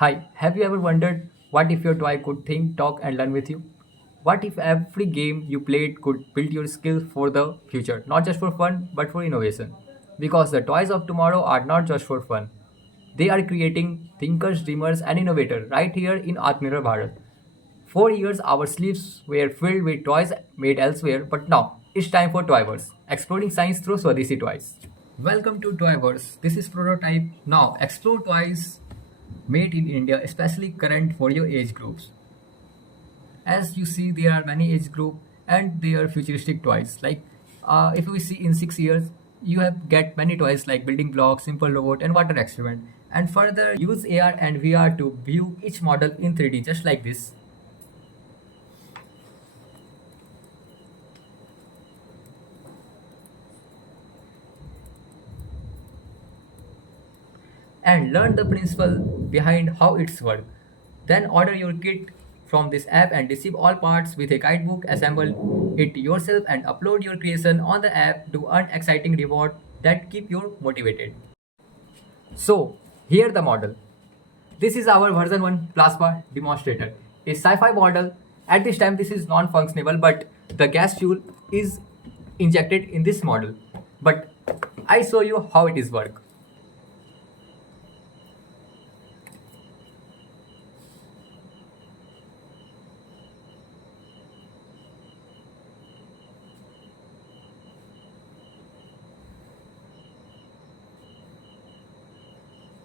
Hi, have you ever wondered what if your toy could think, talk, and learn with you? What if every game you played could build your skills for the future, not just for fun, but for innovation? Because the toys of tomorrow are not just for fun. They are creating thinkers, dreamers, and innovators right here in Atmanirbhar Bharat. For years, our sleeves were filled with toys made elsewhere, but now it's time for Toyverse, exploring science through Swadeshi toys. Welcome to Toyverse. This is Prototype. Now, explore toys made in India, especially current for your age groups. As you see, there are many age group and they are futuristic toys. Like if we see in 6 years, you have get many toys like building blocks, simple robot, and water experiment. And further, use AR and VR to view each model in 3D, just like this. And learn the principle behind how it's work. Then order your kit from this app and receive all parts with a guidebook. Assemble it yourself and upload your creation on the app to earn exciting reward that keep you motivated. So here the model. This is our version 1 plasma demonstrator. A sci-fi model. At this time this is non-functional, but the gas fuel is injected in this model. But I show you how it is work.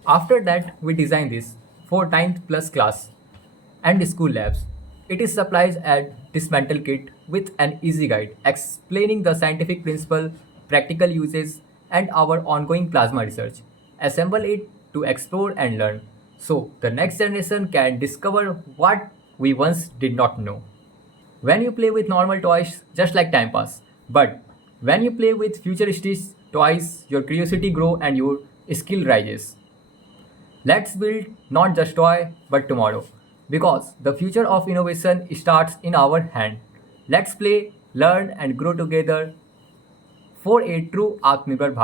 After that, we design this for 9th plus class and school labs. It is supplies at dismantle kit with an easy guide explaining the scientific principle, practical uses, and our ongoing plasma research. Assemble it to explore and learn so the next generation can discover what we once did not know. When you play with normal toys, just like time pass. But when you play with futuristic toys, your curiosity grows and your skill rises. Let's build not just toy but tomorrow because the future of innovation starts in our hand. Let's play, learn and grow together for a true Atmanirbhar Bharat.